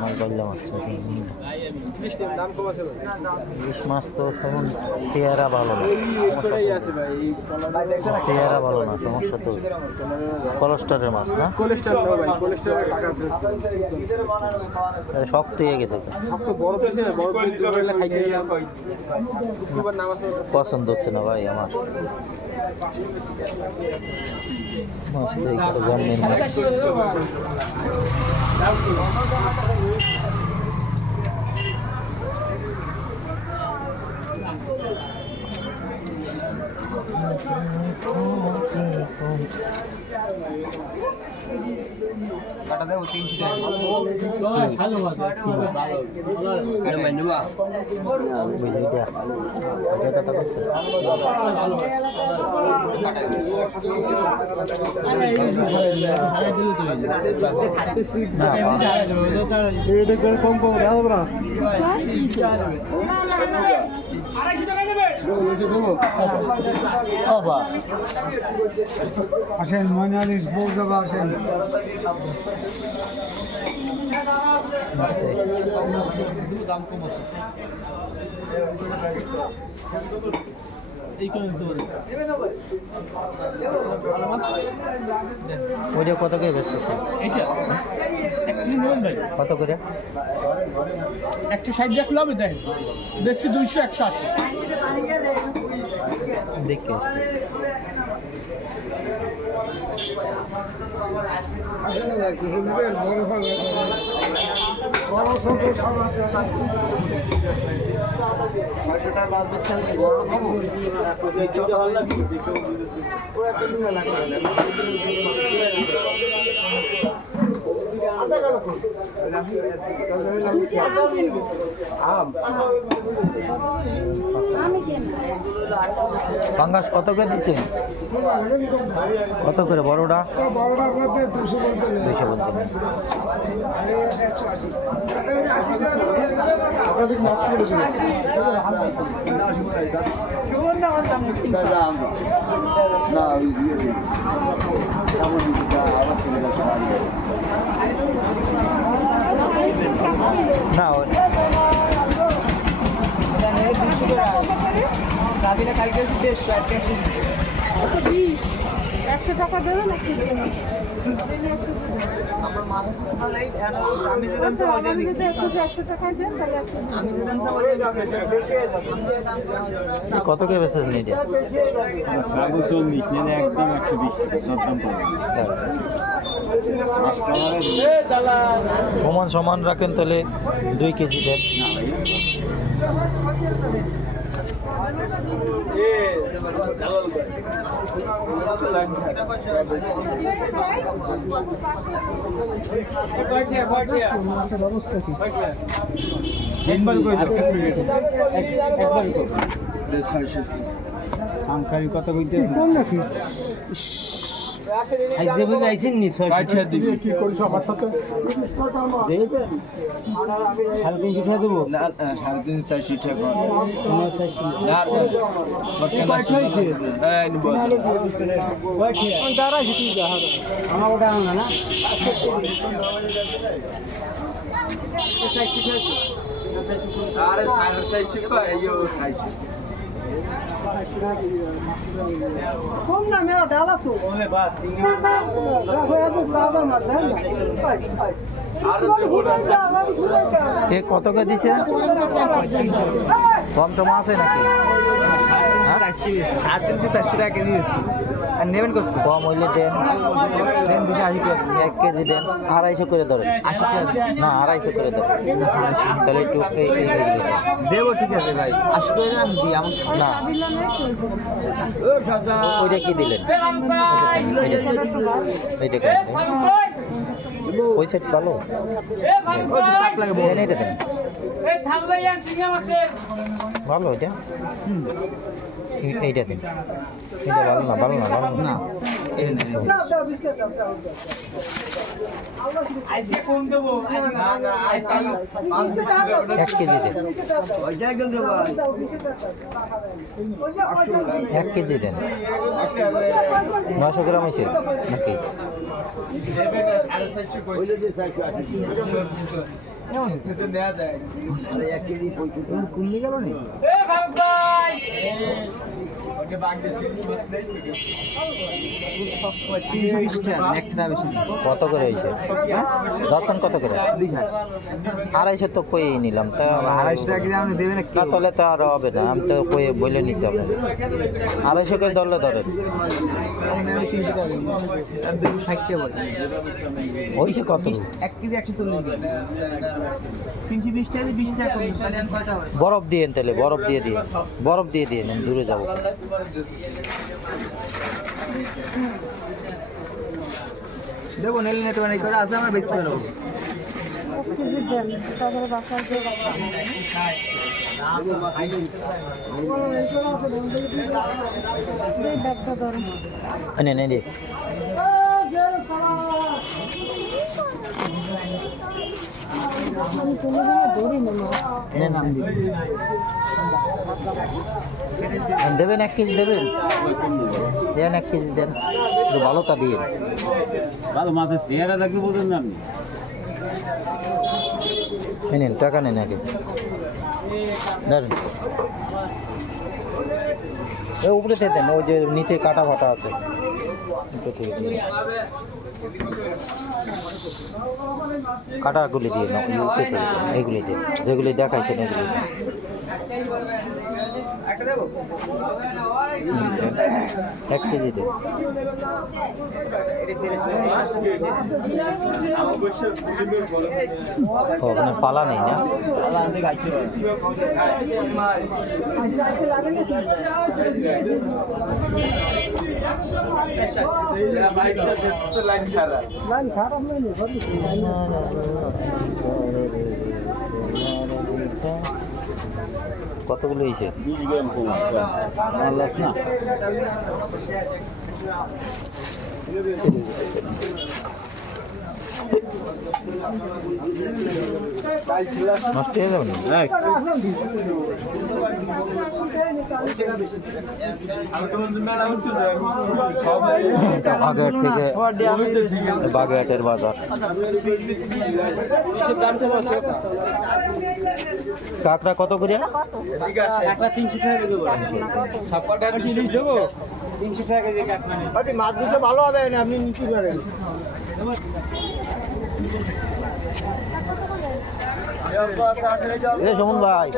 মাছ বললাম ইলিশ মাছ তো তেমন চেহারা ভালো না, চেহারা ভালো না, সমস্যা তো কোলেস্ট্রলের মাছ না, শক্ত হয়ে গেছে, পছন্দ হচ্ছে না ভাই আমার মাছ তো এইগুলো জন্মের মাছ। কাটা দেবো 300 টাকা ভালো মাছ আরে ভাই নেবা বুঝলিটা এটা কথা বলছে কম কম দাও না আসেন ময়নালিস বৌজাবা আসেন ওইটা কত করে বেচতেছে কত করে 160 রাখলে হবে দেখ বেশি 200 180 দেখে আসতেছে পাঙ্গাস কত করে দিচ্ছেন কত করে বড়টা 200 বলতে না কালকে 100 টাকা দেবে না কত কে বেচেছেন এটা একদম 120 টাকা সমান সমান রাখেন তাহলে 2 কেজি দেন কত বলতে কম নাকি আইছে বুঝ আইছেন নি 600 দিবি কি করিস আমার সাথে দেবে 350 টাকা দেবো না 350 400 টাকা না বর্তমান হইছে এই নিব দাঁড়া জিতি যা আমার ওটা আনা না আরে 650 টাকা এইও 650 कौन ना मेरा डाला तो ओले बात देखो ये तो दादा मत है এ কত করে দিছে কম টম আছে নাকি 400 টাকা কেজি আর নেবেন কত কম হইলে দেন 280 টাকা 1 কেজি দেন 250 করে ধরেন 80 টাকা না 250 করে ধরেন তাহলে একটু এই দেবো ঠিক আছে ভাই 80 টাকা আমি দিই আমার না ওইটা কি দিলেন এইটা ওই সেট ভালো এইটা দেন ভালো এটা এইটা দিন এটা ভালো না না আজকে ফোন দেবো এক কেজি দেন 1 কেজি দেন 900 গ্রাম হয়েছে নাকি কুন্নি গেল নি কত করে হয়েছে দর্শন কত করে 250 তো কই নিলাম তা 250 টাকা আপনি দেবেন না তাহলে তো আর হবে না আমি তো কই বলে নিছি আপনাকে 250 করে ধরলে ধরেন 300 টাকা আর 260 টাকা বলে হয়েছে কত 1 কেজি 140 320 টাকা 20 টাকা কম তাহলে আমি কয়টা হবে বরফ দিয়েন তাহলে বরফ দিয়ে দিয়ে আমি দূরে যাবো দেখো নেলে নিতে পারেন কটা আছে আমার বেশি নেবো 1 কেজি দেন তারপরে বাসায় দিয়ে ব্যাগটা ধরুন নে নে রে আমি কোনো ধরি না নে নাম দেবেন 1 কেজি দেবেন 1 কেজি দেন একটু ভালোটা দিয়ে ভালো মাছের চেহারা দেখতে বলছেন না আপনি নেন টাকা নেন আগে ধরেন এই উপরে দেন ওই যে নিচে কাটা ফাটা আছে কাটাগুলি দিয়ে না উপরে এইগুলি দিয়ে যেগুলি দেখাইছেন এগুলি দিয়ে 1 কেজি দেন ওখানে পালা নেই না লাইন খারাপ নেই কতগুলো হয়েছে 20 গ্রাম কম আল্লাহ না নষ্ট হয়ে যাবে না বাগেরহাট থেকে বাগেরহাটের বাজার কাঁকড়া কত করে মাছ দুটো ভালো হবে না আপনি নিতে পারেন সুমন ভাই